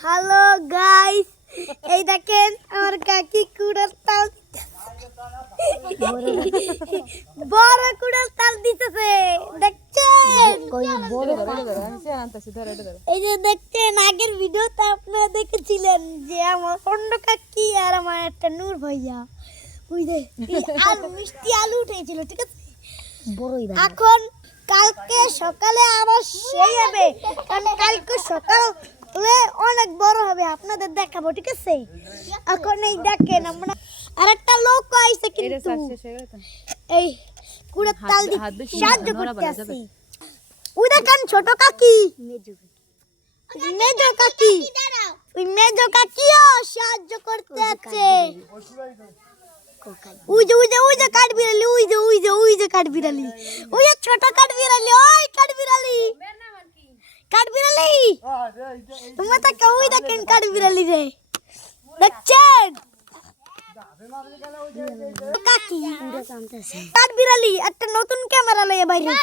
Hello guys এই দেখেন আমার কাকি কুড়ার তাল বড় কুড়াল তাল দিতেছে। দেখছেন? এই যে দেখছেন আগের ভিডিওতে আপনারা দেখেছিলেন যে আমার অন্য কাকি আর আমার একটা নূর ভাইয়া। এই আলু মিষ্টি আলু উঠেছিল ঠিক আছে? বড়ই এখন কালকে সকালে আবার সেই হবে। কারণ কালকে সকাল অনেক বড় হবে আপনাদের দেখাবো ঠিক আছে? এখন এই দেখেন আমরা আর একটা লোক আইছে কিন্তু। এই কুড়ে তাল দিয়ে সাহায্য করতে আসি ওই দেখেন ছোট কাকি। মেজ কাকি। ওই মেজ কাকিও সাহায্য করতে আছে ওই যে ওই যে কাঠ বিড়ালি ওই যে ওই যে কাঠ বিড়ালি ওই ছোট কাঠ বিড়ালি ওই কাঠ বিড়ালি কাঠ বিড়ালি? তুমি তাকে ওই দেখেন কাঠ বিড়ালি রে। দেখছেন? কাকি। কাঠ বিড়ালি একটা নতুন ক্যামেরা লইয়ে বাইরে।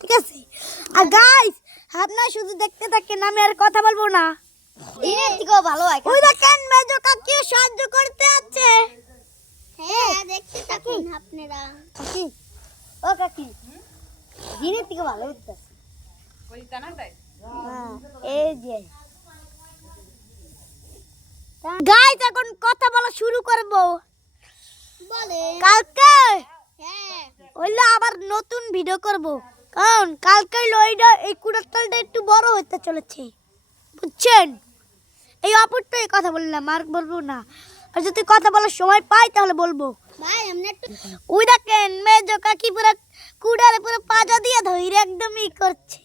ঠিক আছে? আর গাইস আপনারা শুধু দেখতে থাকেন আমি আর কথা বলব না। থেকেও ভালো হয় ওই দেখেন মেজো কাকি সাহায্য করতে আছে। হ্যাঁ দেখতে থাকুন আপনারা। কাকি। ও কাকি। দিনের থেকে ভালো হচ্ছে হ্যাঁ এই যে। গাইস এখন কথা বলা শুরু করব। বলে। কালকে হ্যাঁ। হইলে আবার নতুন ভিডিও করব। কারণ কালকে লইডা এই কুড়াতালটা একটু বড় হতে চলেছে। বুঝছেন? এই অপরটা এই কথা বললাম আর বলব না। আর যদি কথা বলার সময় পাই তাহলে বলব। ভাই আমরা একটু ওই দেখেন মেজো কাকি পুরো কুড়ালে পুরো পাজা দিয়ে ধরে একদমই করছে।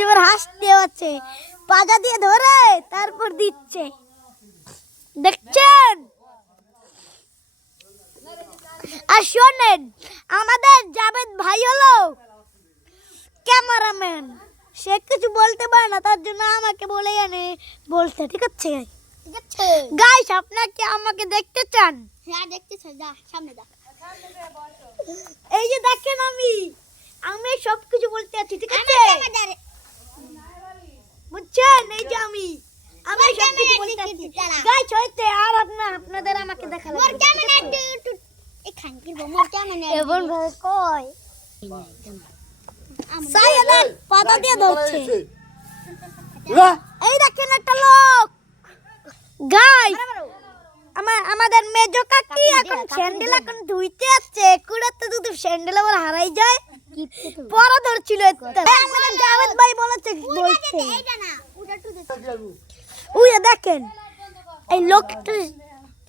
এবার হাসতে হচ্ছে পাজা দিয়ে ধরে তারপর দিচ্ছে। দেখছেন? আর শোনেন আমাদের জাভেদ ভাই হলো ক্যামেরাম্যান। সে কিছু বলতে পারে না তার জন্য আমাকে বলে এনে বলছে ঠিক আছে? ঠিক আছে। গাইস আপনারা কি আমাকে দেখতে চান? হ্যাঁ দেখতেছ যা সামনে যা। এই যে দেখেন আমি। আমি সব কিছু বলতে আছি ঠিক আছে? বুঝছেন? এই যে আমি। আমি সব কিছু বলতে আছি। গাইস হইতে আর আপনার আপনাদের আমাকে দেখা মোর ক্যামেরা একটু একটু এখান কি মোর ক্যামেরা এমন ভাবে কয়। সাইয়েদের পাতা দিয়ে ধরছে। এই দেখেন একটা লোক। গাইস আমার আমাদের মেজো কাকি এখন স্যান্ডেল এখন ধুইতে আসছে। কুড়াতে যদি স্যান্ডেল আবার হারাই যায় পরা ধরছিল আমাদের জাভেদ ভাই বলেছে বলছে। এইটা না ওটা একটু দে উই দেখেন এই লোকটা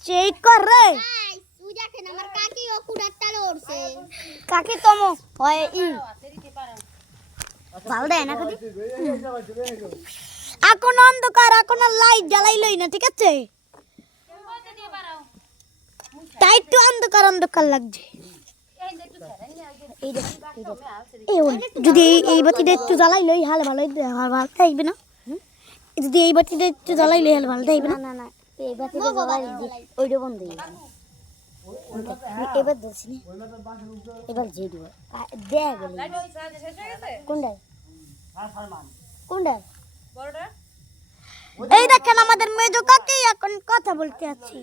সেই করে। কাকি ও কুড়াটা লড়ছে। কাকে তম হয় ই। ভালো দেয় না এখন অন্ধকার এখন লাইট জ্বালাইলই না ঠিক আছে? তাই একটু অন্ধকার অন্ধকার লাগছে। এই দেখ যদি এই বাতিটা একটু জ্বালাইলই হালে ভালো হাল ভালো থাকবে না? যদি এই বাতিটা একটু জ্বালাইলই হালে ভালো থাকবে না? না না এই বাতিটা জ্বালাই ওইটা বন্ধ হয়ে এবার ধরছি না। এবার যে দিব। দেয়া গেল কোনটা? কোনটা? এই দেখেন আমাদের মেজো কাকে এখন কথা বলতে আছি।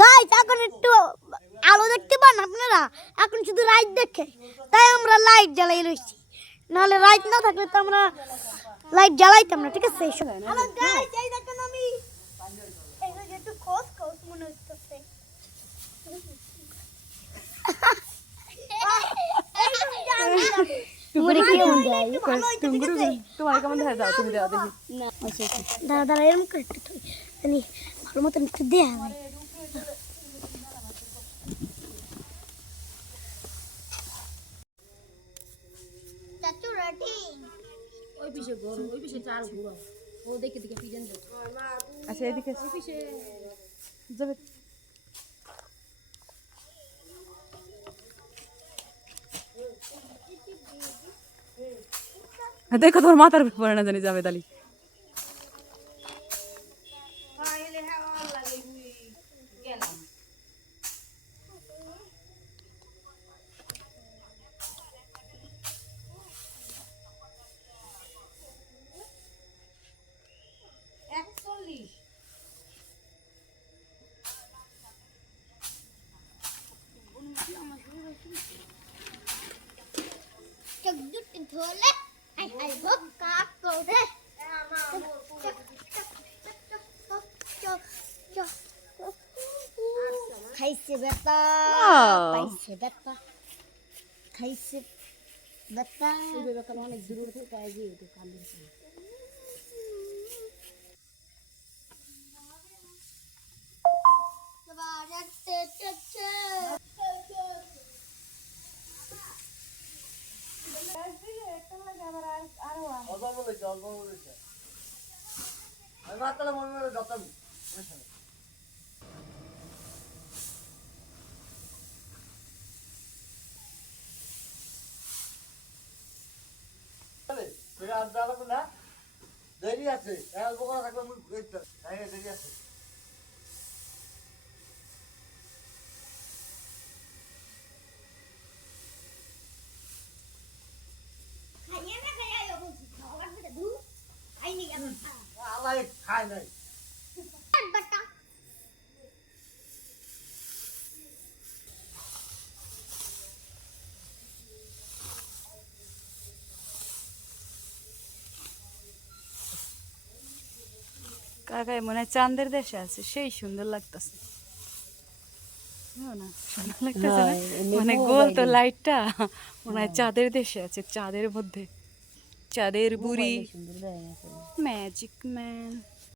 গাইস এখন একটু আলো দেখতে পান আপনারা? এখন শুধু লাইট দেখে। তাই আমরা লাইট জ্বালাই রয়েছি নাহলে লাইট না থাকলে তো আমরা লাইট জ্বালাইতাম না ঠিক আছে? হ্যালো গাইস এই দেখেন আমি। এই যে একটু খোঁজ খোঁজ মনে হচ্ছে মুড়ি কি দেয় তোমার কেমন তুমি দেখি আচ্ছা আচ্ছা দাঁড়া দাঁড়া এরকম করে একটু মানে ভালো মতন একটু দেয়া যায় আচ্ছা এদিকে যাবে। দেখো তোমার মাথার পরে না জানি যাবে দালি ধরলে খাইছে বেটা. পাইছে বেটা খাইছে বেটা অনেক দূর থেকে অল্প বলেছে অল্প বলেছে আমি মনে মনে যতন না দেরি আছে অল্প থাকলে দেরি আছে খায় নাই কাকাই মনে হয় চাঁদের দেশে আছে। সেই সুন্দর লাগতেছে? মানে গোল তো লাইটটা। মনে হয় চাঁদের দেশে আছে চাঁদের মধ্যে। চাঁদের বুড়ি। Magic man